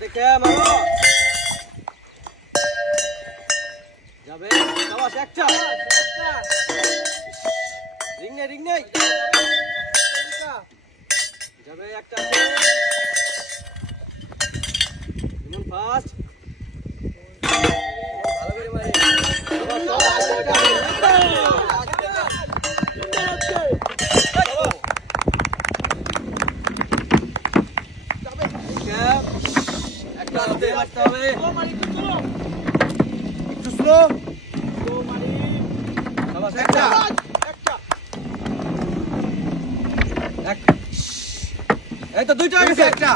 দেখে মারো যাবে সাবাস একটা রিং নেই যাবে একটা এমন ফাস্ট ভালো করে মারি একটা হাতে মারতে হবে একটু স্লো মারি সাবাস একটা এই তো দুইটা গেছে একটা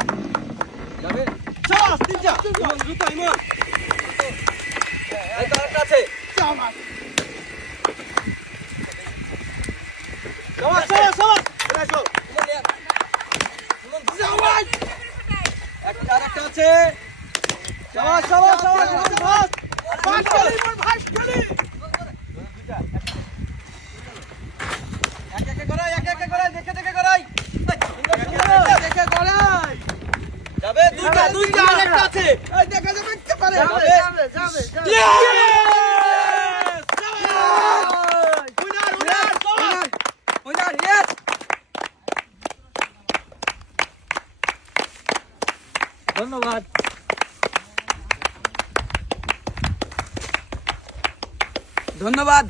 যাবে সাবাস তিনটা ইমন দ্রুত ইমন এই তো আরেকটা আছে সাবাস সাবাস সাবাস এসো ইমন সাবাস একটা আরেকটা আছে সাবাস সাবাস সাবাস সাবাস ফাস্ট খেলি ইমন ফাস্ট খেলি এক এক করাই দেখে করাই দেখে করাই যাবে দুইটা আরেকটা আছে এই দেখা যাবে কি পারে যাবে উইনার ইয়েস ধন্যবাদ ধন্যবাদ।